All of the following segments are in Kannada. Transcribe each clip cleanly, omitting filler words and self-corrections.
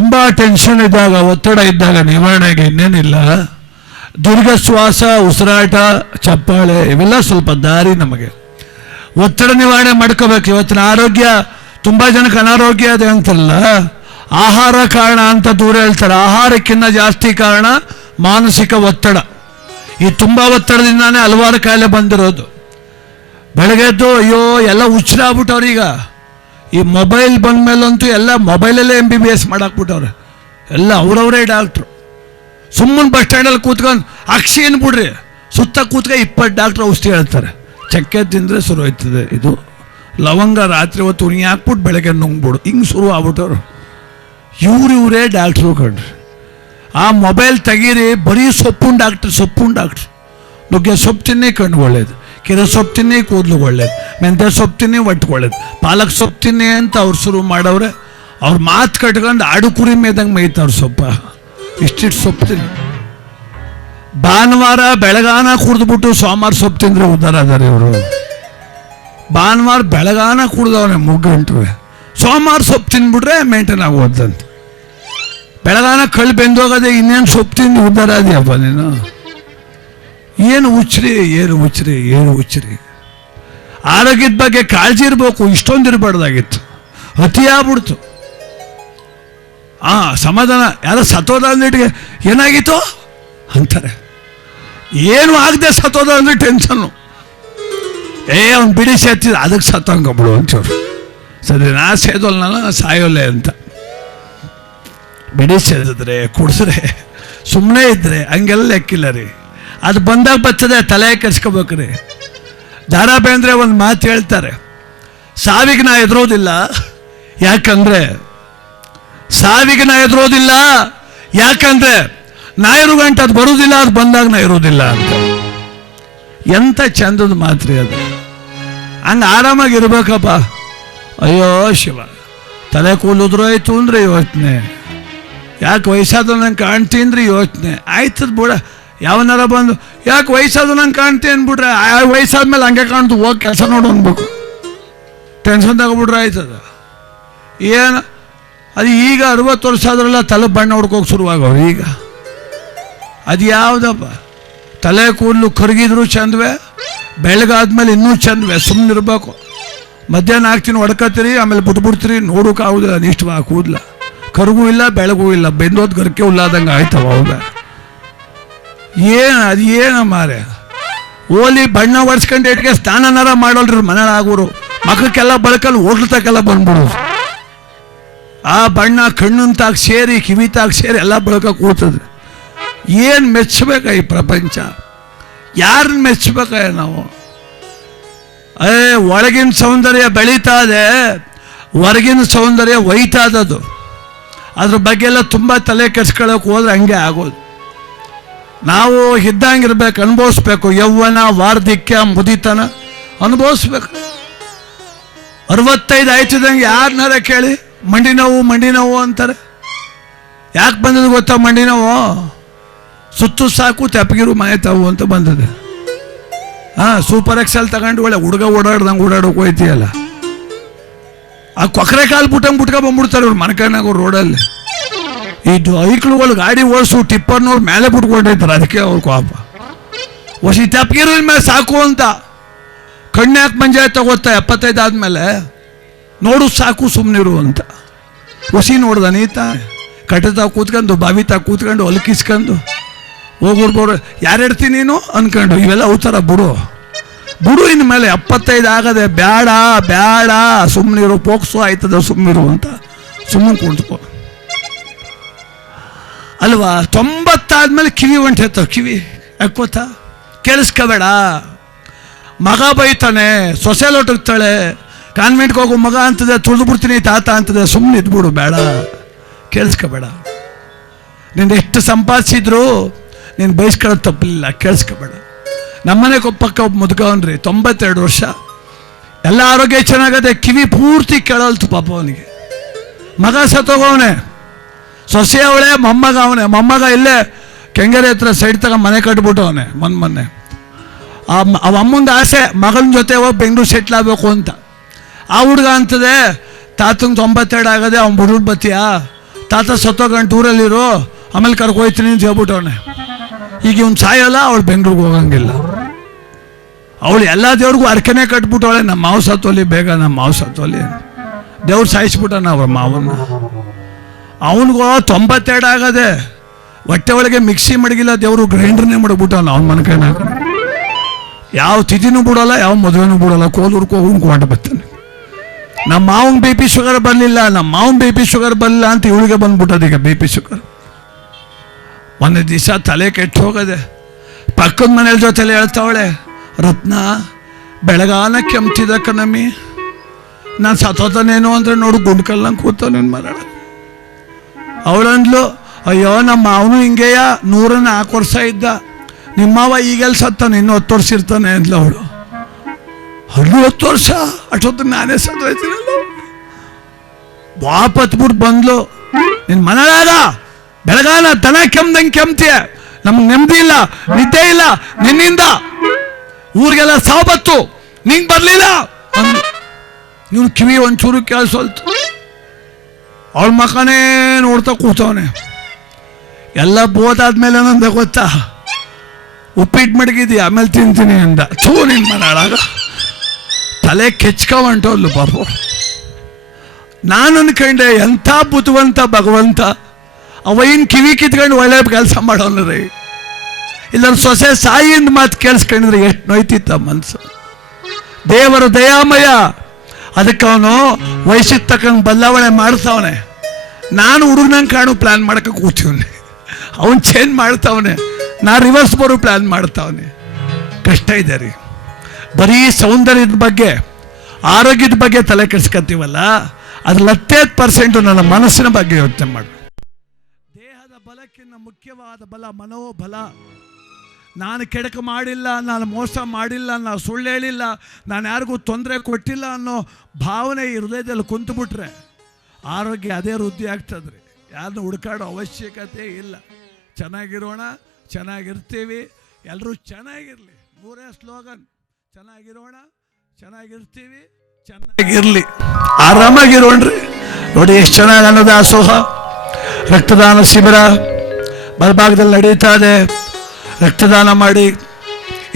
ತುಂಬ ಟೆನ್ಷನ್ ಇದ್ದಾಗ, ಒತ್ತಡ ಇದ್ದಾಗ ನಿವಾರಣೆಗೆ ಇನ್ನೇನಿಲ್ಲ, ದೀರ್ಘ ಶ್ವಾಸ, ಉಸಿರಾಟ, ಚಪ್ಪಾಳೆ ಇವೆಲ್ಲ ಸ್ವಲ್ಪ ದಾರಿ ನಮಗೆ. ಒತ್ತಡ ನಿವಾರಣೆ ಮಾಡ್ಕೋಬೇಕು. ಇವತ್ತಿನ ಆರೋಗ್ಯ ತುಂಬ ಜನಕ್ಕೆ ಅನಾರೋಗ್ಯ ಇದೆ ಅಂತಾರಲ್ಲ, ಆಹಾರ ಕಾರಣ ಅಂತ ದೂರ ಹೇಳ್ತಾರೆ. ಆಹಾರಕ್ಕಿಂತ ಜಾಸ್ತಿ ಕಾರಣ ಮಾನಸಿಕ ಒತ್ತಡ. ಈ ತುಂಬ ಒತ್ತಡದಿಂದಾನೇ ಹಲವಾರು ಕಾಯಿಲೆ ಬಂದಿರೋದು. ಬೆಳಗ್ಗೆದ್ದು ಅಯ್ಯೋ ಎಲ್ಲ ಹುಚ್ಚರಾಗ್ಬಿಟ್ಟವ್ರು. ಈಗ ಈ ಮೊಬೈಲ್ ಬಂದ ಮೇಲಂತೂ ಎಲ್ಲ ಮೊಬೈಲಲ್ಲೇ MBBS ಮಾಡಾಕ್ಬಿಟ್ಟವ್ರೆ. ಎಲ್ಲ ಅವರವರೇ ಡಾಕ್ಟ್ರು. ಸುಮ್ಮನೆ ಬಸ್ ಸ್ಟ್ಯಾಂಡಲ್ಲಿ ಕೂತ್ಕೊಂಡು ಅಕ್ಷಿ ಏನ್ಬಿಡ್ರಿ, ಸುತ್ತ ಕೂತ್ಕೊಂಡು 20 ಡಾಕ್ಟ್ರು ಔಷಧಿ ಹೇಳ್ತಾರೆ. ಚಕ್ಕೆ ತಿಂದರೆ ಶುರು ಆಯ್ತದೆ, ಇದು ಲವಂಗ ರಾತ್ರಿ ಹೊತ್ತು ಉಣಿ ಹಾಕ್ಬಿಟ್ಟು ಬೆಳಗ್ಗೆ ನುಂಗ್ಬಿಡು, ಹಿಂಗೆ ಶುರು ಆಗ್ಬಿಟ್ಟವ್ರು. ಇವರೇ ಡಾಕ್ಟ್ರು ಕಣ್ರಿ. ಆ ಮೊಬೈಲ್ ತೆಗೀರಿ, ಬರೀ ಸೊಪ್ಪಿನ ಡಾಕ್ಟ್ರು. ನುಗ್ಗೆ ಸೊಪ್ಪು ತಿನ್ನಿ ಕಣ್ಣು ಒಳ್ಳೇದು, ಕೆರೆ ಸೊಪ್ಪು ತಿನ್ನಿ ಕೂದಲು ಒಳ್ಳೇದು, ಮೆಂತ್ಯ ಸೊಪ್ಪು ತಿನ್ನಿ ಒಟ್ಟಿಗೆ ಒಳ್ಳೇದು, ಪಾಲಕ್ ಸೊಪ್ಪು ತಿನ್ನಿ ಅಂತ ಅವ್ರು ಶುರು ಮಾಡವ್ರೆ. ಅವ್ರ ಮಾತು ಕಟ್ಕೊಂಡು ಆಡು ಕುರಿ ಮೇದಂಗೆ ಮೇಯ್ತವ್ರು ಸೊಪ್ಪ. ಇಷ್ಟಿಟ್ಟು ಸೊಪ್ಪು ತಿನ್ನಿ. ಭಾನುವಾರ ಬೆಳಗಾನ ಕುಡಿದ್ಬಿಟ್ಟು ಸೋಮವಾರ ಸೊಪ್ಪು ತಿಂದರೆ ಉದ್ಧಾರ ಅದಾರೆ ಇವರು. ಭಾನುವಾರ ಬೆಳಗಾನ ಕುಡ್ದವನೆ 3 ಗಂಟೆ, ಸೋಮವಾರ ಸೊಪ್ಪು ತಿಂದ್ಬಿಟ್ರೆ ಮೇಂಟೈನ್ ಆಗೋದಂತೆ. ಬೆಳಗಾನ ಕಳ್ಳು ಬೆಂದೋಗದೆ, ಇನ್ನೇನು ಸೊಪ್ಪು ತಿಂದು ಉದ್ಧಾರ ಅದೆಯಪ್ಪ ನೀನು. ಏನು ಹುಚ್ಚರಿ. ಆರೋಗ್ಯದ ಬಗ್ಗೆ ಕಾಳಜಿ ಇರಬೇಕು. ಇಷ್ಟೊಂದು ಇರಬಾರ್ದಾಗಿತ್ತು, ಅತಿ ಆಗ್ಬಿಡ್ತು. ಸಮಾಧಾನ. ಯಾರೋ ಸತ್ತೋದ ಅಂದಿಟ್ಟಿಗೆ ಏನಾಗಿತ್ತು ಅಂತಾರೆ. ಏನು ಆಗದೆ ಸತ್ತೋದ ಅಂದ್ರೆ ಟೆನ್ಷನ್ನು. ಅವ್ನು ಬಿಡಿ ಸೇರ್ತಿದ್ದ, ಅದಕ್ಕೆ ಸತ್ತಂಗೊಬ್ಳು ಅಂತವ್ರು. ಸರಿ, ನಾ ಸೇದೋಲ್ಲ ಸಾಯೋಲೆ ಅಂತ. ಬಿಡಿ ಸೇದಿದ್ರೆ, ಕುಡಿಸ್ರೆ, ಸುಮ್ಮನೆ ಇದ್ರೆ ಹಂಗೆಲ್ಲ ಲೆಕ್ಕಿಲ್ಲ ರೀ. ಅದು ಬಂದಾಗ ಬರ್ತದೆ, ತಲೆ ಕೆಡ್ಸ್ಕೋಬೇಕ್ರಿ. ದಾರಾ ಬೇಂದ್ರೆ ಒಂದು ಮಾತು ಹೇಳ್ತಾರೆ, ಸಾವಿಗೆ ನಾ ಹೆದರೋದಿಲ್ಲ, ಯಾಕಂದ್ರೆ ನಾ ಇರೋ ಗಂಟೆ ಅದು ಬರುವುದಿಲ್ಲ, ಅದು ಬಂದಾಗ ನಾ ಇರೋದಿಲ್ಲ ಅಂತ. ಎಂಥ ಚಂದದ ಮಾತ್ರಿ ಅದು. ಹಂಗೆ ಆರಾಮಾಗಿರ್ಬೇಕಪ್ಪ. ಅಯ್ಯೋ ಶಿವ, ತಲೆ ಕೂಲಿದ್ರು ಆಯ್ತು ಅಂದ್ರೆ ಯೋಚನೆ, ಯಾಕೆ ವಯಸ್ಸಾದ ನಂಗೆ ಕಾಣ್ತೀನಿ ಅಂದ್ರೆ ಯೋಚನೆ ಆಯ್ತದ ಬಿಡ. ಯಾವನಾರ ಬಂದು ಯಾಕೆ ವಯಸ್ಸಾದ ನಂಗೆ ಕಾಣ್ತೀನಿ ಅಂದ್ಬಿಟ್ರೆ, ವಯಸ್ಸಾದ್ಮೇಲೆ ಹಂಗೆ ಕಾಣ್ತು, ಹೋಗಿ ಕೆಲಸ ನೋಡು ಅನ್ಬೇಕು. ಟೆನ್ಷನ್ ತಗೊಬಿಟ್ರೆ ಆಯ್ತದ. ಏನು ಅದು ಈಗ 60 ವರ್ಷ ಆದ್ರೆಲ್ಲ ತಲೆ ಬಣ್ಣ ಹೊಡ್ಕೋಕೆ ಶುರುವಾಗವ್ರು. ಈಗ ಅದು ಯಾವುದಪ್ಪ, ತಲೆ ಕೂದಲು ಕರಗಿದ್ರು ಚಂದವೇ, ಬೆಳಗಾದ್ಮೇಲೆ ಇನ್ನೂ ಚಂದವೇ. ಸುಮ್ಮನಿರ್ಬೇಕು. ಮಧ್ಯಾಹ್ನ ಹಾಕ್ತೀನಿ ಹೊಡ್ಕತ್ತೀರಿ, ಆಮೇಲೆ ಬಿಟ್ಬಿಡ್ತೀರಿ, ನೋಡೋಕ್ಕಾಗೋದಿಲ್ಲ. ನಿಷ್ಠವಾ ಕೂದಲ ಕರಗೂ ಇಲ್ಲ, ಬೆಳಗೂ ಇಲ್ಲ, ಬೆಂದೋದ್ ಗರ್ಕೆ ಉಲ್ಲಾದಂಗೆ ಆಯ್ತವ. ಹೌದಾ? ಅದು ಏನ ಮಾರೆ, ಓಲಿ ಬಣ್ಣ ಹೊಡ್ಸ್ಕೊಂಡು ಇಟ್ಗೆ ಸ್ನಾನನಾರ ಮಾಡೋಲ್ರಿ ಮನೇಲಿ ಆಗೋರು. ಮಕ್ಕಕ್ಕೆಲ್ಲ ಬಳಕಲ್ಲಿ ಹೋಗ್ಲತಕ್ಕೆಲ್ಲ ಬಂದ್ಬಿಡೋದು. ಆ ಬಣ್ಣ ಕಣ್ಣಂತಾಗ ಸೇರಿ, ಕಿವಿತಾಗ ಸೇರಿ ಎಲ್ಲ ಬಳಕ ಕೂತದೆ. ಏನು ಮೆಚ್ಚಬೇಕ ಈ ಪ್ರಪಂಚ? ಯಾರನ್ನ ಮೆಚ್ಚಬೇಕ ನಾವು? ಒಳಗಿನ ಸೌಂದರ್ಯ ಬೆಳೀತಾ ಇದೆ, ಹೊರಗಿನ ಸೌಂದರ್ಯ ಒಯ್ತಾ ಇದ್ದದು. ಅದ್ರ ಬಗ್ಗೆ ಎಲ್ಲ ತುಂಬ ತಲೆ ಕೆಡ್ಸ್ಕೊಳ್ಳೋಕೆ ಹೋದ್ರೆ ಹಂಗೆ ಆಗೋದು. ನಾವು ಇದ್ದಂಗಿರ್ಬೇಕು, ಅನುಭವಿಸ್ಬೇಕು. ಯೌವನ, ವಾರ್ಧಕ್ಯ, ಮುದಿತನ ಅನುಭವಿಸ್ಬೇಕು. 65 ಆಯ್ತಿದಂಗೆ ಯಾರನ್ನಾರ ಕೇಳಿ ಮಂಡಿ ನೋವು ಅಂತಾರೆ. ಯಾಕೆ ಬಂದದ್ದು ಗೊತ್ತಾ ಮಂಡಿ ನೋವು? ಸುತ್ತು ಸಾಕು ತೆಪ್ಪಗಿರು ಮಾಯ್ತಾವು ಅಂತ ಬಂದದೆ. ಸೂಪರ್ ಎಕ್ಸೆಲ್ ತಗೊಂಡು ಒಳ್ಳೆ ಹುಡುಗ ಓಡಾಡ್ದಂಗೆ ಓಡಾಡೋಕೆ ಹೋಯ್ತೀಯಲ್ಲ, ಆ ಕೊಕ್ಕರೆ ಕಾಲು ಬಿಟ್ಕ ಬಂದ್ಬಿಡ್ತಾರೆ ಇವ್ರು ಮನಕಣ್ಣಾಗ ರೋಡಲ್ಲಿ. ಇದು ಐಕ್ಳುಗಳು ಗಾಡಿ ಓಡಿಸು ಟಿಪ್ಪರ್ನವ್ರು ಮೇಲೆ ಬಿಟ್ಕೊಂಡಿರ್ತಾರೆ. ಅದಕ್ಕೆ ಅವ್ರ ಕೋಪ. ಹೊಸಿ ತೆಪ್ಪಗಿರು ಮೇಲೆ ಸಾಕು ಅಂತ. ಕಣ್ಣು ಯಾಕೆ ಮಂಜಾಯ್ತ ಗೊತ್ತಾ? 75 ಆದ್ಮೇಲೆ ನೋಡು ಸಾಕು, ಸುಮ್ಮನಿರು ಅಂತ. ಹೊಸಿ ನೋಡ್ದ ನೀತ ಕಟ್ಟತಾಗ ಕೂತ್ಕೊಂಡು, ಬಾವಿತಾಗ ಕೂತ್ಕೊಂಡು, ಹೊಲಕಿಸ್ಕೊಂಡು ಹೋಗ್ಬಿಡ್ಬೋರು. ಯಾರಿಡ್ತೀನಿ ನೀನು ಅನ್ಕೊಂಡು, ಇವೆಲ್ಲ ಉತ್ತರ ಬಿಡು ಇನ್ನು ಮೇಲೆ 75 ಆಗದೆ, ಬೇಡ ಸುಮ್ಮನಿರು, ಪೋಕ್ಸು ಆಯ್ತದ, ಸುಮ್ಮನಿರು ಅಂತ ಸುಮ್ಮನೆ ಕುಂತ್ಕೋ ಅಲ್ವಾ. 90 ಆದ್ಮೇಲೆ ಕಿವಿ ಹೊಂಟೈತವ. ಕಿವಿ ಯಾಕೆ ಗೊತ್ತಾ? ಕೇಳಿಸ್ಕೋಬೇಡ. ಮಗ ಬೈತಾನೆ, ಸೊಸೆ ಲೊಟಗ್ತಾಳೆ, ಕಾನ್ವೆಂಟ್ಗೆ ಹೋಗೋ ಮಗ ಅಂತದೆ, ತುಳಿದು ಬಿಡ್ತೀನಿ ತಾತ ಅಂತದೆ, ಸುಮ್ಮನೆ ಇದ್ಬಿಡು, ಬೇಡ, ಕೇಳಿಸ್ಕೋಬೇಡ. ನೀನು ಎಷ್ಟು ಸಂಪಾದಿಸಿದ್ರು ನೀನು ಬಯಸ್ಕೊಳ್ಳೋದು ತಪ್ಪಲಿಲ್ಲ, ಕೇಳಿಸ್ಕೋಬೇಡ. ನಮ್ಮನೆ ಪಕ್ಕ ಒಬ್ಬ ಮುದುಕವನ್ರಿ, 92 ವರ್ಷ, ಎಲ್ಲ ಆರೋಗ್ಯ ಚೆನ್ನಾಗದೆ, ಕಿವಿ ಪೂರ್ತಿ ಕೇಳಲ್ತು ಪಾಪ ಅವನಿಗೆ. ಮಗ ಸತ್ತೋಗವನೆ, ಸೊಸೆ ಅವಳೆ, ಮೊಮ್ಮಗ ಇಲ್ಲೇ ಕೆಂಗರೆ ಹತ್ರ ಸೈಡ್ ತಗ ಮನೆ ಕಟ್ಬಿಟ್ಟು ಅವನೇ ಮೊನ್ನೆ. ಅವ ಅಮ್ಮಂದು ಆಸೆ ಮಗನ ಜೊತೆ ಹೋಗಿ ಬೆಂಗಳೂರು ಸೆಟ್ಲ್ ಆಗಬೇಕು ಅಂತ. ಆ ಹುಡುಗ ಅಂತದೆ, ತಾತಂಗೆ 92 ಆಗದೆ, ಅವ್ನು ಬುಡುಡ್ ಬತ್ತೀಯಾ, ತಾತ ಸತ್ತೋಗಂಡು ಟೂರಲ್ಲಿರೋ ಆಮೇಲೆ ಕರ್ಕೊಯ್ತೀನಿ ಅಂತ ಹೇಳ್ಬಿಟ್ಟವನೆ. ಈಗ ಇವ್ನು ಸಾಯಲ್ಲ, ಅವಳು ಬೆಂಗಳೂರಿಗೆ ಹೋಗಂಗಿಲ್ಲ. ಅವಳು ಎಲ್ಲ ದೇವ್ರಿಗೂ ಅರ್ಕೆನೆ ಕಟ್ಬಿಟ್ಟವಳೆ, ನಮ್ಮ ಮಾವು ಸತ್ತೋಲಿ ಬೇಗ, ನಮ್ಮ ಮಾವು ಸತ್ತೋಲಿ. ದೇವ್ರು ಸಾಯಿಸ್ಬಿಟ್ಟಾನ ಅವ್ರ ಮಾವನ್ನ. ಅವನಿಗೂ 92 ಆಗದೆ, ಹೊಟ್ಟೆ ಒಳಗೆ ಮಿಕ್ಸಿ ಮಡಗಿಲ್ಲ, ದೇವರು ಗ್ರೈಂಡರ್ನೇ ಮಾಡಿಬಿಟ್ಟವನ ಅವನ ಮನಕೈನ. ಯಾವ ತಿಥಿನೂ ಬಿಡೋಲ್ಲ, ಯಾವ ಮದುವೆನೂ ಬಿಡೋಲ್ಲ, ಕೋಲೂರ್ಗೆ ಹೋಗ್ಕೊಂಡು ಬರ್ತಾನೆ. ನಮ್ಮ ಮಾವಂಗೆ BP ಶುಗರ್ ಬರಲಿಲ್ಲ, ನಮ್ಮ ಮಾವನ್ BP ಶುಗರ್ ಬರಲಿಲ್ಲ ಅಂತ ಇವಳಿಗೆ ಬಂದ್ಬಿಟ್ಟದ ಈಗ BP ಶುಗರ್. ಒಂದೇ ದಿವಸ ತಲೆ ಕೆಟ್ಟು ಹೋಗದೆ, ಪಕ್ಕದ ಮನೇಲಿ ಜೊತೆಲಿ ಹೇಳ್ತಾವಳೆ, ರತ್ನ ಬೆಳಗಾನ ಕೆಮ್ತಿದ ಕಣಮ್ಮಿ, ನಾನು ಸತ್ತೋತಾನೇನೋ ಅಂದರೆ ನೋಡು ಗುಂಡ್ಕಲ್ಲಂಗೆ ಕೂತ ನನ್ನ ಮರಳ. ಅವಳಂದ್ಲು, ಅಯ್ಯೋ ನಮ್ಮ ಮಾವನು ಹಿಂಗೆಯ 104 ವರ್ಷ ಇದ್ದ, ನಿಮ್ಮವ ಈಗೆಲ್ಲ ಸತ್ತಾನೆ, ಇನ್ನೂ 10 ವರ್ಷ ಇರ್ತಾನೆ ಅಂದ್ಲು ಅವಳು. 10 ವರ್ಷ ಅಷ್ಟೊತ್ತು ನಾನೇ ಸತ್ತೋಯ್ತೀನಲ್ಲ. ವಾಪತ್ಬಿಟ್ಟು ಬಂದ್ಲು, ನಿನ್ನ ಮನೆಯಾಗ ಬೆಳಗಾನ ದನ ಕೆಮ್ದಂಗೆ ಕೆಮ್ತೀಯ, ನಮ್ಗೆ ನೆಮ್ಮದಿ ಇಲ್ಲ, ನಿದ್ದೆ ಇಲ್ಲ, ನಿನ್ನಿಂದ ಊರಿಗೆಲ್ಲ ಸಾವತ್ತು, ನಿಂಗೆ ಬರಲಿಲ್ಲ ಅಂದು. ನೀವು ಕಿವಿ ಒಂಚೂರು ಕೇಳಿಸೋಲ್ತು. ಅವಳ ಮಕ್ಕನೇ ನೋಡ್ತಾ ಕೂತವನೆ. ಎಲ್ಲ ಬೋದಾದ್ಮೇಲೆ ನಂದ ಗೊತ್ತಾ, ಉಪ್ಪಿಟ್ಟು ಮಡಗಿದ್ದಿ ಆಮೇಲೆ ತಿಂತೀನಿ ಅಂದ. ಥೂ ನಿನ್ನ ಮನಾಳಾಗ ತಲೆ ಕೆಚ್ಕೊಂಟೋದ್ಲು ಪಾಪ. ನಾನು ಅನ್ಕೊಂಡೆ ಎಂಥ ಬುದ್ಧಿವಂತ ಭಗವಂತ, ಅವೈನ್ ಕಿವಿ ಕಿತ್ಕೊಂಡು ಒಳ್ಳೆ ಕೆಲಸ ಮಾಡೋನು ರೀ. ಇಲ್ಲ ಸೊಸೆ ಸಾಯಿಂದ ಮಾತು ಕೇಳಿಸ್ಕೊಂಡಿದ್ರೆ ಎಷ್ಟು ನೋಯ್ತಿತ್ತ ಮನಸ್ಸು. ದೇವರು ದಯಾಮಯ, ಅದಕ್ಕೆ ಅವನು ವಯಸ್ಸಿಗೆ ತಕ್ಕಂಗೆ ಬದಲಾವಣೆ ಮಾಡ್ತಾವನೆ. ನಾನು ಹುಡುಗನಂಗೆ ಕಾಣು ಪ್ಲ್ಯಾನ್ ಮಾಡೋಕೆ ಕೂತೀವನೆ, ಅವನು ಚೇಂಜ್ ಮಾಡ್ತಾವನೆ, ನಾ ರಿವರ್ಸ್ ಬರೋ ಪ್ಲ್ಯಾನ್ ಮಾಡ್ತಾವನೆ. ಕಷ್ಟ ಇದೆ ರೀ. ಬರೀ ಸೌಂದರ್ಯದ ಬಗ್ಗೆ, ಆರೋಗ್ಯದ ಬಗ್ಗೆ ತಲೆ ಕೆಡಿಸ್ಕೊತೀವಲ್ಲ, ಅದ್ರಲ್ಲಿ 70% ನನ್ನ ಮನಸ್ಸಿನ ಬಗ್ಗೆ ಯೋಚನೆ ಮಾಡಿ. ದೇಹದ ಬಲಕ್ಕಿಂತ ಮುಖ್ಯವಾದ ಬಲ ಮನೋಬಲ. ನಾನು ಕೆಡಕ ಮಾಡಿಲ್ಲ, ನಾನು ಮೋಸ ಮಾಡಿಲ್ಲ, ನಾನು ಸುಳ್ಳು ಹೇಳಿಲ್ಲ, ನಾನು ಯಾರಿಗೂ ತೊಂದರೆ ಕೊಟ್ಟಿಲ್ಲ ಅನ್ನೋ ಭಾವನೆ ಈ ಹೃದಯದಲ್ಲಿ ಕುಂತುಬಿಟ್ರೆ ಆರೋಗ್ಯ ಅದೇ ವೃದ್ಧಿ ಆಗ್ತದ್ರಿ. ಯಾರನ್ನೂ ಹುಡುಕಾಡೋ ಅವಶ್ಯಕತೆ ಇಲ್ಲ. ಚೆನ್ನಾಗಿರೋಣ, ಚೆನ್ನಾಗಿರ್ತೀವಿ, ಎಲ್ಲರೂ ಚೆನ್ನಾಗಿರಲಿ. 3 ಸ್ಲೋಗನ್, ಚೆನ್ನಾಗಿರೋಣ, ಚೆನ್ನಾಗಿರ್ತೀವಿ, ಚೆನ್ನಾಗಿರಲಿ, ಆರಾಮಾಗಿರೋಣ್ರಿ. ನೋಡಿ ಎಷ್ಟು ಚೆನ್ನಾಗಿ ಅನ್ನೋದು ದಾಸೋಹ. ರಕ್ತದಾನ ಶಿಬಿರ ಬಲಭಾಗದಲ್ಲಿ ನಡೀತಾ ಇದೆ. ರಕ್ತದಾನ ಮಾಡಿ.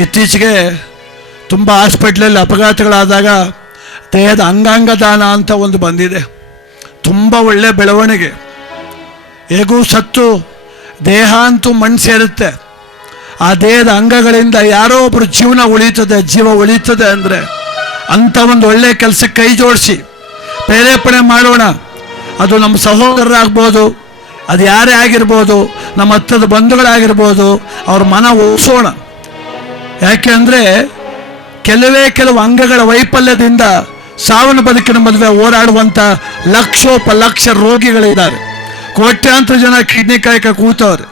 ಇತ್ತೀಚೆಗೆ ತುಂಬ ಹಾಸ್ಪಿಟ್ಲಲ್ಲಿ ಅಪಘಾತಗಳಾದಾಗ ದೇಹದ ಅಂಗಾಂಗ ದಾನ ಅಂತ ಒಂದು ಬಂದಿದೆ. ತುಂಬ ಒಳ್ಳೆ ಬೆಳವಣಿಗೆ. ಹೇಗೂ ಸತ್ತು ದೇಹ ಅಂತೂ ಮಣ್ಣು ಸೇರುತ್ತೆ, ಆ ದೇಹದ ಅಂಗಗಳಿಂದ ಯಾರೋ ಒಬ್ಬರು ಜೀವ ಉಳೀತದೆ ಅಂದರೆ ಅಂಥ ಒಂದು ಒಳ್ಳೆ ಕೆಲಸಕ್ಕೆ ಕೈ ಜೋಡಿಸಿ ಪ್ರೇರೇಪಣೆ ಮಾಡೋಣ. ಅದು ನಮ್ಮ ಸಹೋದರರಾಗ್ಬೋದು, ಅದು ಯಾರೇ ಆಗಿರ್ಬೋದು, ನಮ್ಮ ಹತ್ತದ ಬಂಧುಗಳಾಗಿರ್ಬೋದು, ಅವ್ರ ಮನ ಒಲಿಸೋಣ. ಯಾಕೆಂದರೆ ಕೆಲವು ಅಂಗಗಳ ವೈಫಲ್ಯದಿಂದ ಸಾವನ್ನ ಬದುಕಿನ ಮದುವೆ ಹೋರಾಡುವಂಥ ಲಕ್ಷೋಪಲಕ್ಷ ರೋಗಿಗಳಿದ್ದಾರೆ. ಕೋಟ್ಯಾಂತರ ಜನ ಕಿಡ್ನಿ ಕಾಯಕ ಕೂತವ್ರೆ.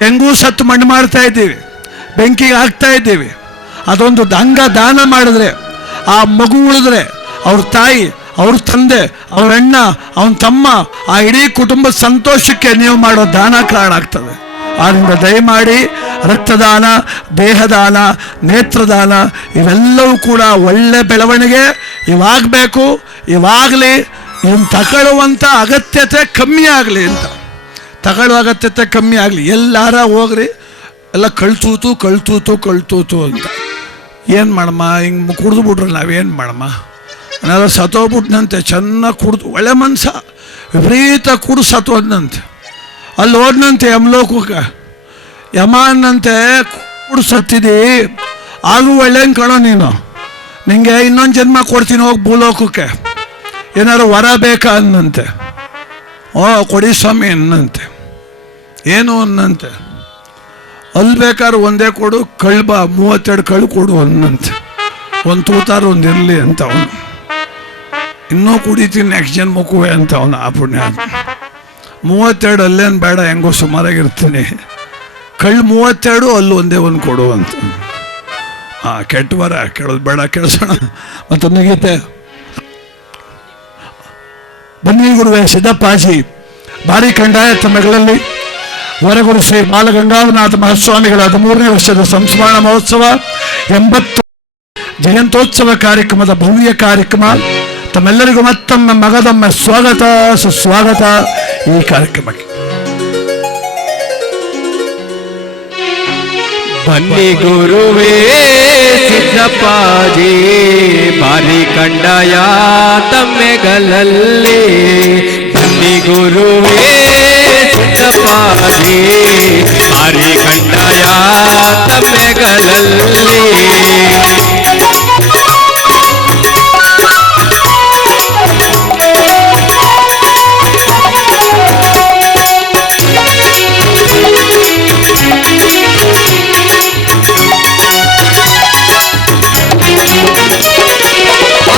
ಹೆಂಗೂ ಸತ್ತು ಮಣ್ಣು ಮಾಡ್ತಾ ಇದ್ದೀವಿ, ಬೆಂಕಿಗೆ ಹಾಕ್ತಾ ಇದ್ದೀವಿ. ಅದೊಂದು ಅಂಗ ದಾನ ಮಾಡಿದ್ರೆ, ಆ ಮಗು ಉಳಿದ್ರೆ, ಅವ್ರ ತಾಯಿ, ಅವ್ರ ತಂದೆ, ಅವ್ರ ಅಣ್ಣ, ಅವನ ತಮ್ಮ, ಆ ಇಡೀ ಕುಟುಂಬದ ಸಂತೋಷಕ್ಕೆ ನೀವು ಮಾಡೋ ದಾನ ಕಾರಣ ಆಗ್ತದೆ. ಆದ್ದರಿಂದ ದಯಮಾಡಿ ರಕ್ತದಾನ, ದೇಹದಾನ, ನೇತ್ರದಾನ ಇವೆಲ್ಲವೂ ಕೂಡ ಒಳ್ಳೆ ಬೆಳವಣಿಗೆ ಇವಾಗಬೇಕು. ಇವಾಗಲಿ ಇದನ್ನು ತಗೊಳ್ಳುವಂಥ ಅಗತ್ಯತೆ ಕಮ್ಮಿ ಆಗಲಿ ಅಂತ, ತಗೊಳ್ಳೋ ಅಗತ್ಯತೆ ಕಮ್ಮಿ ಆಗಲಿ. ಎಲ್ಲಾರ ಹೋಗ್ರಿ, ಎಲ್ಲ ಕಳ್ತೂತು ಅಂತ. ಏನು ಮಾಡಮ್ಮ, ಹಿಂಗೆ ಕುಡಿದು ಬಿಟ್ರೆ ನಾವೇನು ಮಾಡಮ್ಮ? ನಾವೆಲ್ಲ ಸತ್ತೋಗ್ಬಿಟ್ನಂತೆ, ಚೆನ್ನಾಗಿ ಕುಡ್ದು, ಒಳ್ಳೆ ಮನ್ಸ ವಿಪರೀತ ಕುಡಿದು ಸತ್ತೋದ್ನಂತೆ. ಅಲ್ಲಿ ಹೋದ್ನಂತೆ ಯಮಲೋಕಕ್ಕೆ. ಯಮ ಅನ್ನಂತೆ ಕುಡಿದು ಸತ್ತಿದಿ, ಆದರೂ ಒಳ್ಳೆಂಗೆ ಕಣೋ ನೀನು, ನಿಂಗೆ ಇನ್ನೊಂದು ಜನ್ಮ ಕೊಡ್ತೀನಿ, ಹೋಗಿ ಭೂಲೋಕಕ್ಕೆ, ಏನಾದ್ರು ವರ ಬೇಕಾ ಅನ್ನಂತೆ. ಕೊಡಿ ಸ್ವಾಮಿ ಅನ್ನಂತೆ. ಏನು ಅನ್ನಂತೆ, ಅಲ್ಲಿ ಬೇಕಾದ್ರೆ ಒಂದೇ ಕೊಡು, ಕಳ್ಳು ಬಾ, 32 ಕಳ್ಳು ಕೊಡು ಅನ್ನಂತೆ. ಒಂದು ತೂತಾರು ಒಂದು ಇರಲಿ ಅಂತ ಅವನು. ಇನ್ನೂ ಕುಡಿತೀನಿ ನೆಕ್ಸ್ಟ್ ಜನ್ಮಕ್ಕುವೆ ಅಂತ ಅವನು. ಆ ಪುಣ್ಯ 32 ಅಲ್ಲೇನು ಬೇಡ, ಹೆಂಗೋ ಸುಮಾರಾಗಿರ್ತೀನಿ, ಕಳ್ಳು 32 ಅಲ್ಲೂ ಒಂದೇ ಒಂದು ಕೊಡು ಅಂತ. ಕೆಟ್ಟ ವರ ಕೇಳೋದು ಬೇಡ, ಕೇಳಿಸೋಣ. ಮತ್ತೊಂದು ಗೀತೆ ಬನ್ನಿ ಗುರುವೆ ಸಿದ್ದಪ್ಪಾಜಿ ಭಾರಿ ಕಂಡಾಯ ತಮ್ಮೆಗಳಲ್ಲಿ ವರಗುರು ಶ್ರೀ ಬಾಲಗಂಗಾಧರನಾಥ ಮಹಾಸ್ವಾಮಿಗಳ 13ನೇ ವರ್ಷದ ಸಂಸ್ಮರಣ ಮಹೋತ್ಸವ 80 ಜಯಂತ್ಯೋತ್ಸವ ಕಾರ್ಯಕ್ರಮದ ಭವ್ಯ ಕಾರ್ಯಕ್ರಮ. ತಮ್ಮೆಲ್ಲರಿಗೂ ಮತ್ತೊಮ್ಮೆ ಮಗದೊಮ್ಮೆ ಸ್ವಾಗತ ಸುಸ್ವಾಗತ. ಈ ಕಾರ್ಯಕ್ರಮಕ್ಕೆ. ಬನ್ನಿ ಗುರುವೇ ಸಿದ್ದಪ್ಪಾಜಿ, ಬಾರಿ ಕಂಡಯ ತಮ್ಮೆಗಳಲ್ಲಿ. ಬನ್ನಿ ಗುರುವೇ ಸಿದ್ದಪ್ಪಾಜಿ, ಬಾರಿ ಕಂಡಯ ತಮ್ಮೆಗಳಲ್ಲಿ.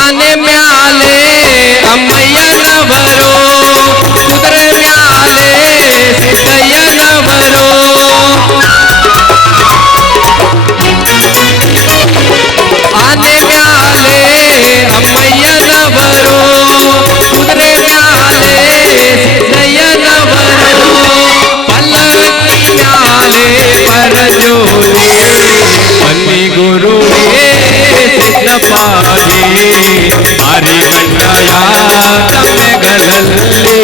ಆನೆ ಮ್ಯಾಲೆ ಅಮ್ಮಯ್ಯನವರು, ಕುದುರೆ ಮ್ಯಾಲೆ ಸಿದ್ದಯ್ಯನವರು. ಆನೆ ಮ್ಯಾಲೆ ಅಮ್ಮಯ್ಯನವರು, ಕುದುರೆ ಮ್ಯಾಲೆ ಸಿದ್ದಯ್ಯನವರು. ಪಲ್ಲಕ್ಕಿ ಮ್ಯಾಲೆ ಪರಜೋಲಿ. ಬನ್ನಿ ಗುರುವೇ ಸಿದ್ದಪ್ಪಾಜಿ, ಬಾರಿ ಕಂಡಯ ತಮ್ಮೆಗಳಲ್ಲಿ.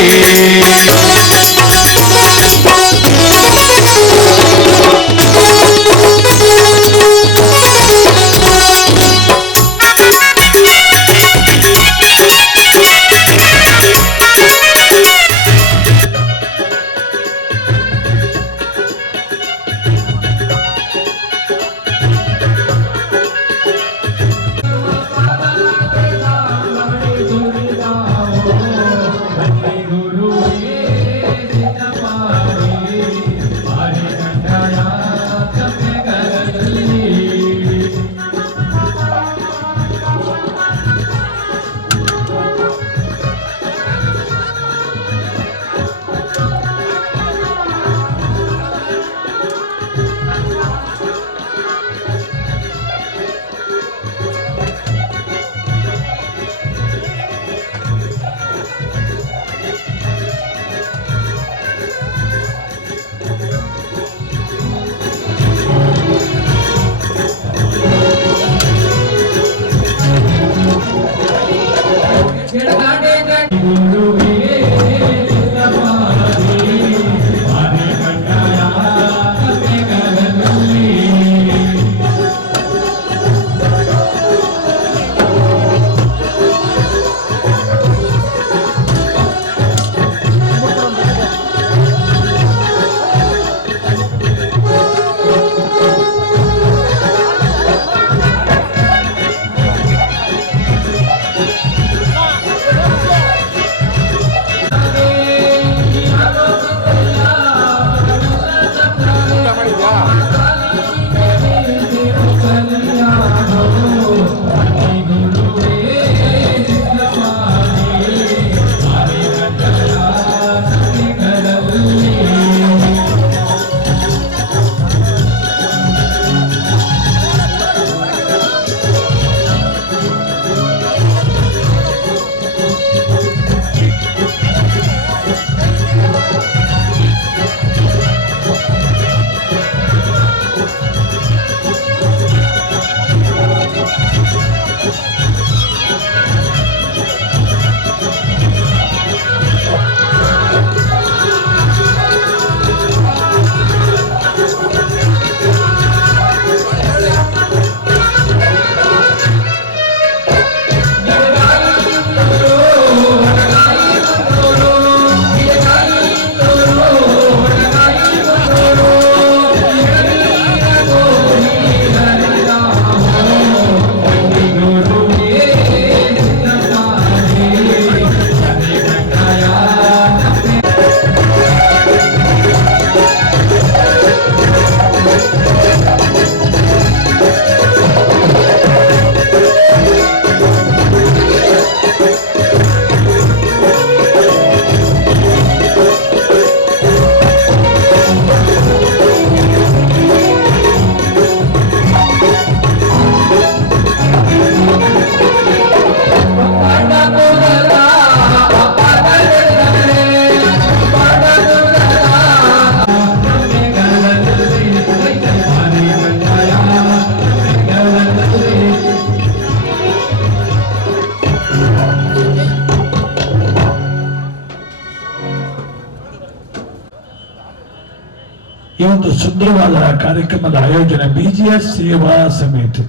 ಈ ಒಂದು ಸುಂದರವಾದ ಕಾರ್ಯಕ್ರಮದ ಆಯೋಜನೆ BGS ಸೇವಾ ಸಮಿತಿ.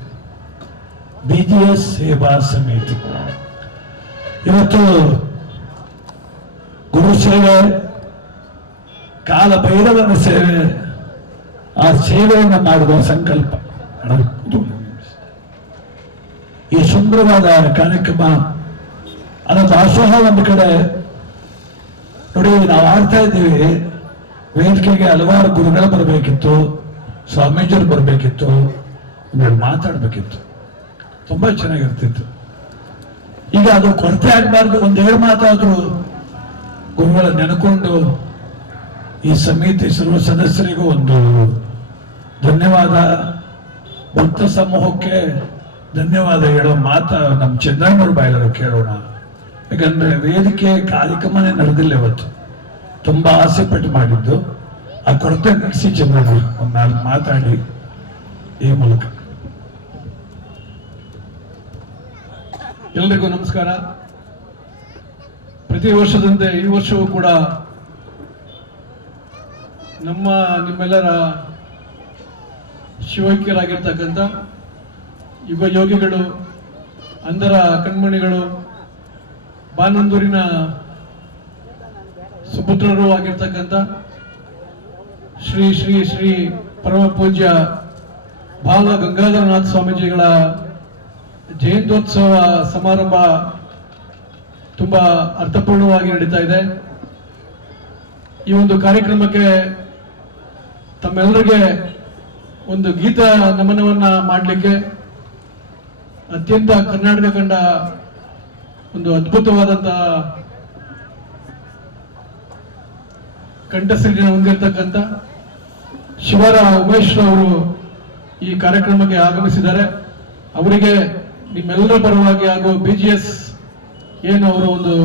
BGS ಸೇವಾ ಸಮಿತಿ ಇವತ್ತು ಗುರು ಸೇವೆ, ಕಾಲ ಭೈರವನ ಸೇವೆ, ಆ ಸೇವೆಯನ್ನು ಮಾಡುವ ಸಂಕಲ್ಪ. ಈ ಸುಂದರವಾದ ಕಾರ್ಯಕ್ರಮ ಅನ್ನ ದಾಸೋಹ ಒಂದು ಕಡೆ ನೋಡಿ, ನಾವು ಆಡ್ತಾ ಇದ್ದೀವಿ. ವೇದಿಕೆಗೆ ಹಲವಾರು ಗುರುಗಳು ಬರಬೇಕಿತ್ತು, ಸ್ವಾಮೀಜಿಯರು ಬರಬೇಕಿತ್ತು, ಮಾತಾಡ್ಬೇಕಿತ್ತು, ತುಂಬಾ ಚೆನ್ನಾಗಿರ್ತಿತ್ತು. ಈಗ ಅದು ಕೊರತೆ ಆಗಬಾರ್ದು. ಒಂದೆರಡು ಮಾತಾದ್ರು ಗುರುಗಳ ನೆನಕೊಂಡು ಈ ಸಮಿತಿ ಸರ್ವ ಸದಸ್ಯರಿಗೂ ಒಂದು ಧನ್ಯವಾದ, ಭಕ್ತ ಸಮೂಹಕ್ಕೆ ಧನ್ಯವಾದ ಹೇಳೋ ಮಾತಾ ನಮ್ಮ ಚಂದ್ರಣ್ಣವ್ರ ಬಾಯಿಲರು ಕೇಳೋಣ. ಯಾಕಂದ್ರೆ ವೇದಿಕೆ ಕಾರ್ಯಕ್ರಮನೇ ನಡೆದಿಲ್ಲ ಇವತ್ತು, ತುಂಬಾ ಆಸೆ ಪಟ್ಟು ಮಾಡಿದ್ದು. ಆ ಕೊರತೆ ನಡೆಸಿ ಚಂದ್ರಣ್ಣ ಒಂದು ನಾಲ್ಕು ಮಾತಾಡಿ ಈ ಮೂಲಕ. ಎಲ್ರಿಗೂ ನಮಸ್ಕಾರ. ಪ್ರತಿ ವರ್ಷದಂತೆ ಈ ವರ್ಷವೂ ಕೂಡ ನಿಮ್ಮೆಲ್ಲರ ಶಿವೈಕ್ಯರಾಗಿರ್ತಕ್ಕಂಥ ಯುಗ ಯೋಗಿಗಳು, ಅಂಧರ ಕಣ್ಮಣಿಗಳು, ಬಾನಂದೂರಿನ ಸುಪುತ್ರರು ಆಗಿರ್ತಕ್ಕಂಥ ಶ್ರೀ ಶ್ರೀ ಶ್ರೀ ಪರಮ ಪೂಜ್ಯ ಬಾಲ ಗಂಗಾಧರನಾಥ ಸ್ವಾಮೀಜಿಗಳ ಜಯಂತ್ಯೋತ್ಸವ ಸಮಾರಂಭ ತುಂಬಾ ಅರ್ಥಪೂರ್ಣವಾಗಿ ನಡೀತಾ ಇದೆ. ಈ ಒಂದು ಕಾರ್ಯಕ್ರಮಕ್ಕೆ ತಮ್ಮೆಲ್ಲರಿಗೆ ಒಂದು ಗೀತ ನಮನವನ್ನ ಮಾಡಲಿಕ್ಕೆ ಅತ್ಯಂತ ಕರ್ನಾಟಕ ಕಂಡ ಒಂದು ಅದ್ಭುತವಾದಂತಹ ಕಂಠಸಿರಿನ ಹೊಂದಿರತಕ್ಕಂಥ ಶಿವರ ಉಮೇಶ್ ಅವರು ಈ ಕಾರ್ಯಕ್ರಮಕ್ಕೆ ಆಗಮಿಸಿದ್ದಾರೆ. ಅವರಿಗೆ ನಿಮ್ಮೆಲ್ಲರ ಪರವಾಗಿ ಹಾಗೂ BGS ಏನು ಅವರ ಒಂದು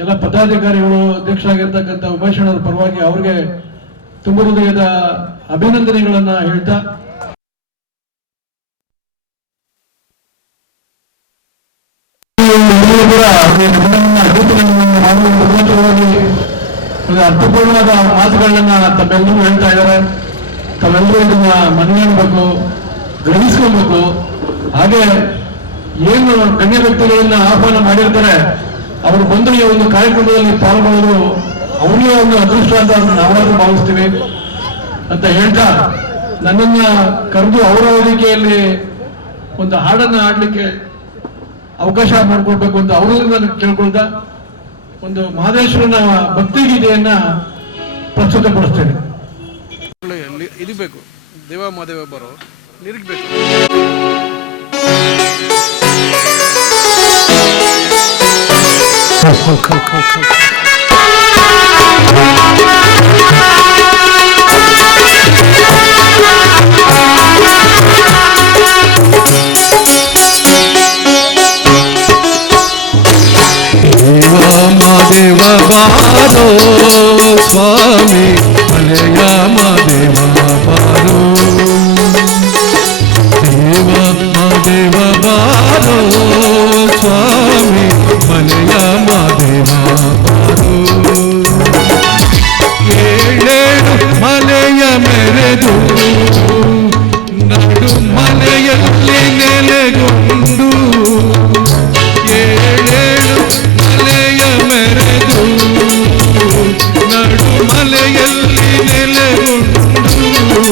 ಎಲ್ಲ ಪದಾಧಿಕಾರಿಗಳು, ಅಧ್ಯಕ್ಷರಾಗಿರ್ತಕ್ಕಂಥ ಉಮೇಶ್ ಅವರ ಪರವಾಗಿ ಅವರಿಗೆ ತುಂಬ ಹೃದಯದ ಅಭಿನಂದನೆಗಳನ್ನ ಹೇಳ್ತಾ, ಅರ್ಥಪೂರ್ಣವಾದ ಮಾತುಗಳನ್ನ ತಮ್ಮೆಲ್ಲರೂ ಹೇಳ್ತಾ ಇದ್ದಾರೆ. ತಾವೆಲ್ಲರೂ ಇದನ್ನ ಮನಗಾಣಬೇಕು, ಗ್ರಹಿಸ್ಕೊಳ್ಬೇಕು. ಹಾಗೆ ಏನು ಗಣ್ಯ ವ್ಯಕ್ತಿಗಳನ್ನ ಆಹ್ವಾನ ಮಾಡಿರ್ತಾರೆ, ಅವರು ಬಂದು ಈ ಒಂದು ಕಾರ್ಯಕ್ರಮದಲ್ಲಿ ಪಾಲ್ಗೊಳ್ಳೋದು ಅವರಿಗೆ ಒಂದು ಅದೃಷ್ಟ ಅಂತ ನಾವಾದ್ರೂ ಭಾವಿಸ್ತೀವಿ ಅಂತ ಹೇಳ್ತಾ, ನನ್ನನ್ನ ಕರೆದು ಅವರ ವೇದಿಕೆಯಲ್ಲಿ ಒಂದು ಹಾಡನ್ನ ಹಾಡ್ಲಿಕ್ಕೆ ಅವಕಾಶ ಮಾಡಿಕೊಡ್ಬೇಕು ಅಂತ ಅವರಲ್ಲಿ ನಾನು ಕೇಳ್ಕೊಳ್ತಾ ಒಂದು ಮಹದೇಶ್ವರನ ಭಕ್ತಿಗೀತೆಯನ್ನ ಪ್ರಸ್ತುತಪಡಿಸ್ತೇನೆ. ಇದು ಬೇಕು, ದೇವ ಮಹಾದೇವ ಬರೋ ನಿರಗಬೇಕು. ದೇವ ಬಾರೋ ಸ್ವಾಮಿ ಮಲೆಯ ಮಾದೇವ ಬಾರೋ, ದೇವ ಬಾರೋ ಸ್ವಾಮಿ ಮಲೆಯ ಮಾದೇವ ಬಾರೋ. ಏಳೇಳು ಮಲೆಯ ಮೆರೆದು ನಡು ಮಲೆಯಲ್ಲಿ ನೆಲೆಗೊಂಡು, ಏಳೇಳು ಮಲೆಯ ಮೆರೆದು ನಡು ಮಲೆಯಲ್ಲಿ ನೆಲೆಗೊಂಡು,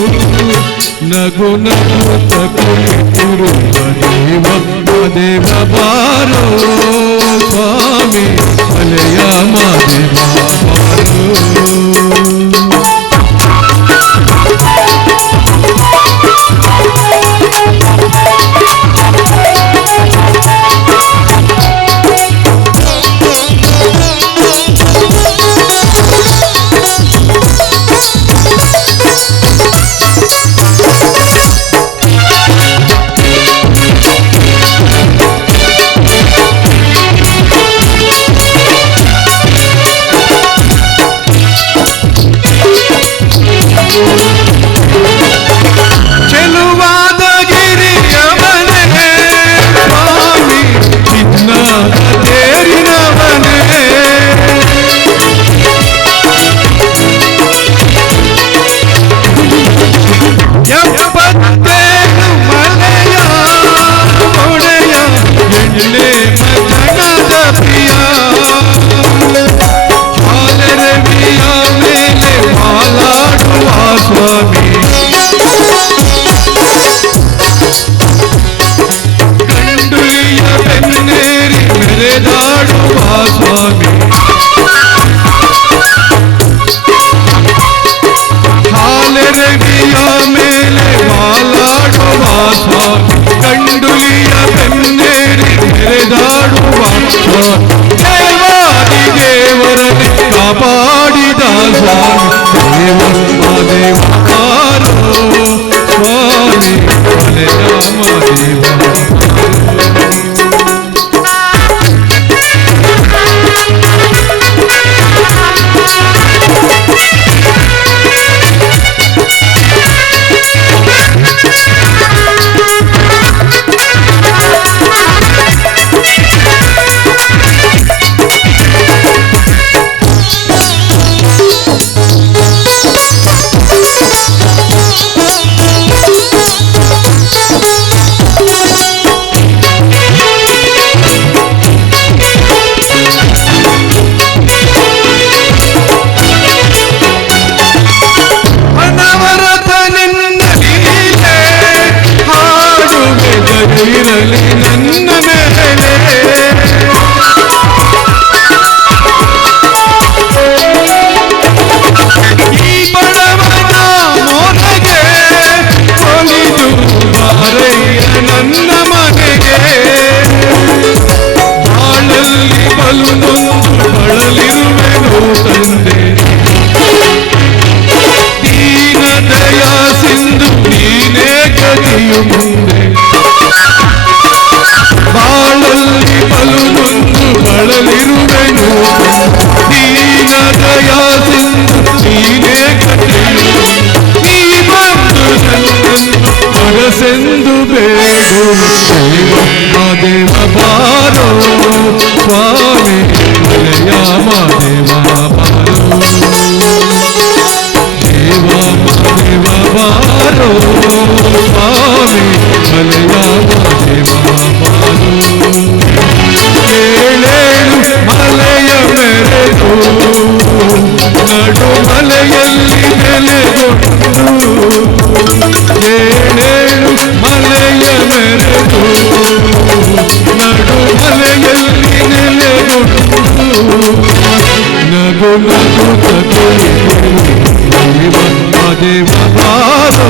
ಸ್ವಾಮಿ ಹಾಲೆರಗಿಯ ಮೇಲೆ ವಾಲಾಡುವ ಸ್ವಾಮಿ ಕಂಡುಲಿಯ ಬೆನ್ನೇರಿ ಮೆರೆದಾಡುವ ಸ್ವಾಮಿ ದೇವಾದಿ ದೇವರನ್ನು ಕಾಪಾಡಿದ ಸ್ವಾಮಿ ದೇವ ದೇವಕಾರೋ ಸ್ವಾಮಿ ಮಲೆಯಾಮ ದೇವ ಇರಲಿ ನನ್ನ ಮೇಲೆ ಈ ಬಡವನ ಮೋನೆಗೆ ಒಲಿದು ಬಾರಯ್ಯ ನನ್ನ ಮನೆಗೆ ಬಾಳಲ್ಲಿ ಬಲು ನೊಂದು ಬಳಲಿರುವೆನು ತಂದೆ ದೀನ ದಯಾ ಸಿಂಧು ನೀನೇ ಗತಿಯು ಮುಂದೆ ಬಾಳಲ್ಲಿ ಬಲು ನೊಂದು ಬಳಲಿರುವೆನು ದೀನ ದಯಾ ಸಿಂಧು ನೀನೇ ಗತಿಯು ನೀ ಬಂದು ನನ್ನನ್ನು ಮನಸೆಂದು ಬೇಡು ದೇವ ಬಾರೋ ಸ್ವಾಮಿ ಮಲೆಯ ಮಾದೇವ ಬಾರೋ ದೇವ ಮಾದೇವ ಬಾರೋ ಸ್ವಾಮಿ ಮಲೆಯ ಮಾದೇವ ಬಾರೋ ಏಳೇಳು ಮಲೆಯ ಮೆರೆದು ನಡು ಮಲೆಯಲ್ಲಿ ನೆಲೆಗೊಂಡು ಏಳೇಳು ಮಲೆಯ ಮೆರೆದು ನಡು ಮಲೆಯಲ್ಲಿ ನೆಲೆಗೊಂಡು ನಗು ನಗು ದೇವ ಬಾರೋ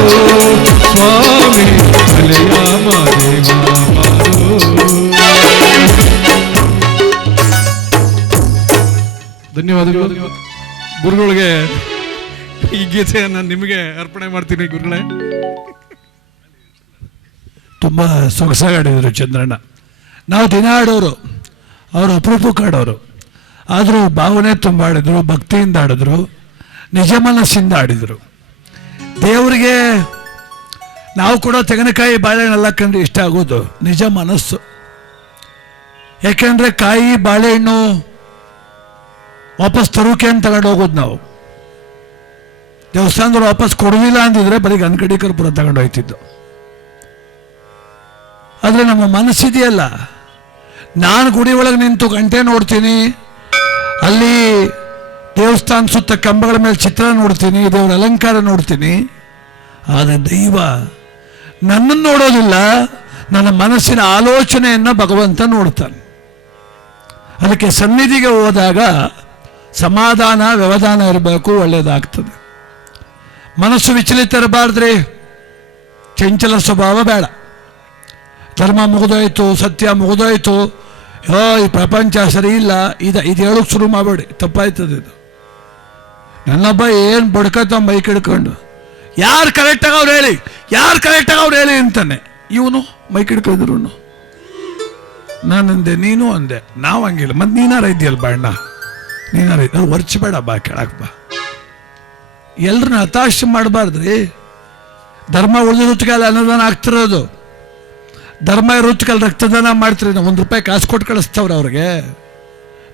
ಸ್ವಾಮಿ ಮಲೆಯ ಮಾದೇವ ಬಾರೋ. ಧನ್ಯವಾದಗಳು ಗುರುಗಳಿಗೆ. ಈ ಗೀತೆಯನ್ನು ನಿಮಗೆ ಅರ್ಪಣೆ ಮಾಡ್ತೀನಿ ಗುರುಗಳೇ. ತುಂಬ ಸೊಗಸಾಗಿ ಆಡಿದರು ಚಂದ್ರಣ್ಣ. ನಾವು ದಿನ ಆಡೋರು, ಅವರು ಅಪರೂಪಕ್ಕೆ ಆಡೋರು. ಆದರೂ ಭಾವನೆ ತುಂಬ ಆಡಿದ್ರು, ಭಕ್ತಿಯಿಂದ ಆಡಿದ್ರು, ನಿಜ ಮನಸ್ಸಿಂದ ಆಡಿದರು. ದೇವರಿಗೆ ನಾವು ಕೂಡ ತೆಂಗಿನಕಾಯಿ ಬಾಳೆಹಣ್ಣೆಲ್ಲ ಕಂಡು ಇಷ್ಟ ಆಗೋದು ನಿಜ ಮನಸ್ಸು. ಯಾಕೆಂದರೆ ಕಾಯಿ ಬಾಳೆಹಣ್ಣು ವಾಪಸ್ ತರೋಕೆ ಅಂತ ತಗೊಂಡು ಹೋಗೋದು ನಾವು. ದೇವಸ್ಥಾನದವ್ರು ವಾಪಸ್ ಕೊಡೋದಿಲ್ಲ ಅಂದಿದ್ರೆ ಬರೀ ಅಂಗಡಿ ಕರ್ಪೂರ ತಗೊಂಡು ಹೋಯ್ತಿದ್ದು. ಆದರೆ ನಮ್ಮ ಮನಸ್ಸಿದೆಯಲ್ಲ, ನಾನು ಗುಡಿ ಒಳಗೆ ನಿಂತು ಗಂಟೆ ನೋಡ್ತೀನಿ, ಅಲ್ಲಿ ದೇವಸ್ಥಾನ ಸುತ್ತ ಕಂಬಗಳ ಮೇಲೆ ಚಿತ್ರ ನೋಡ್ತೀನಿ, ದೇವರ ಅಲಂಕಾರ ನೋಡ್ತೀನಿ. ಆದರೆ ದೈವ ನನ್ನನ್ನು ನೋಡೋದಿಲ್ಲ, ನನ್ನ ಮನಸ್ಸಿನ ಆಲೋಚನೆಯನ್ನು ಭಗವಂತ ನೋಡ್ತಾನೆ. ಅದಕ್ಕೆ ಸನ್ನಿಧಿಗೆ ಹೋದಾಗ ಸಮಾಧಾನ ವ್ಯವಧಾನ ಇರಬೇಕು, ಒಳ್ಳೆಯದಾಗ್ತದೆ. ಮನಸ್ಸು ವಿಚಲಿತ ಇರಬಾರ್ದ್ರಿ, ಚಂಚಲ ಸ್ವಭಾವ ಬೇಡ. ಧರ್ಮ ಮುಗಿದೋಯ್ತು, ಸತ್ಯ ಮುಗಿದೋಯ್ತು, ಈ ಪ್ರಪಂಚ ಸರಿ ಇಲ್ಲ, ಇದು ಹೇಳೋಕೆ ಶುರು ಮಾಡಬೇಡಿ, ತಪ್ಪಾಯ್ತದೆ ಇದು. ನನ್ನೊಬ್ಬ ಏನು ಬಡ್ಕತ್ತ ಮೈಕ್ ಹಿಡ್ಕೊಂಡು ಯಾರು ಕರೆಕ್ಟಾಗಿ ಅವ್ರು ಹೇಳಿ, ಯಾರು ಕರೆಕ್ಟಾಗಿ ಅವ್ರು ಹೇಳಿ ಅಂತಾನೆ. ಇವನು ಮೈಕ್ ಹಿಡ್ಕೊಂಡಿದ್ರು. ನಾನಂದೆ, ನೀನು ಅಂದೆ, ನಾವು ಹಂಗಿಲ್ಲ. ಮತ್ತು ನೀನಾರ ಇದೆಯಲ್ಲ ಬಣ್ಣ, ನೀನಾರ ಇದ್ದ ವರ್ಚಬೇಡ, ಬಾ ಕೆಳಗೆ ಬಾ. ಎಲ್ರನ್ನ ಹತಾಶ ಮಾಡಬಾರ್ದ್ರಿ. ಧರ್ಮ ಉಳಿದ ಋತುಕಾಲ ಅನ್ನದಾನ ಆಗ್ತಿರೋದು. ಧರ್ಮ ಋತುಕಾಲ ರಕ್ತದಾನ ಮಾಡ್ತೀರಿ, ನಾವು ₹1 ಕಾಸು ಕೊಟ್ಟು ಕಳಿಸ್ತವ್ರೆ ಅವ್ರಿಗೆ.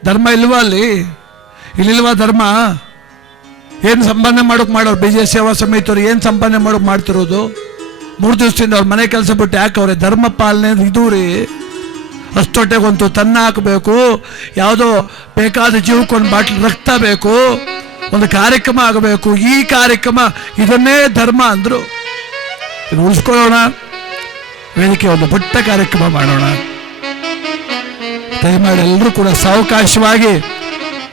ಧರ್ಮ ಇಲ್ವಾ ಅಲ್ಲಿ? ಇಲ್ಲಿಲ್ವಾ ಧರ್ಮ? ಏನು ಸಂಪಾದನೆ ಮಾಡೋಕೆ ಮಾಡೋರು? BJ ಸೇವಾ ಸಮಿತಿಯವ್ರು ಏನು ಸಂಪಾದನೆ ಮಾಡೋಕೆ ಮಾಡ್ತಿರೋದು? 3 ದಿವಸದಿಂದ ಅವ್ರ ಮನೆ ಕೆಲಸ ಬಿಟ್ಟು ಯಾಕೆ ಅವ್ರೆ? ಧರ್ಮ ಪಾಲನೆ ಇದು ರೀ. ಅಷ್ಟೊಟ್ಟೆಗೊಂದು ತನ್ನ ಹಾಕಬೇಕು, ಯಾವುದೋ ಬೇಕಾದ ಜೀವಕ್ಕೊಂದು ಬಾಟ್ಲ್ ರಕ್ತ ಬೇಕು, ಒಂದು ಕಾರ್ಯಕ್ರಮ ಆಗಬೇಕು. ಈ ಕಾರ್ಯಕ್ರಮ ಇದನ್ನೇ ಧರ್ಮ ಅಂದರು. ಇದು ಉಳಿಸ್ಕೊಳ್ಳೋಣ, ವೇದಿಕೆ ಒಂದು ಪುಟ್ಟ ಕಾರ್ಯಕ್ರಮ ಮಾಡೋಣ. ದಯಮಾಡಿ ಎಲ್ಲರೂ ಕೂಡ ಸಾವಕಾಶವಾಗಿ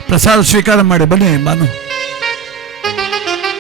ಪ್ರಸಾದ ಸ್ವೀಕಾರ ಮಾಡಿ. ಬನ್ನಿ ಬಾನು.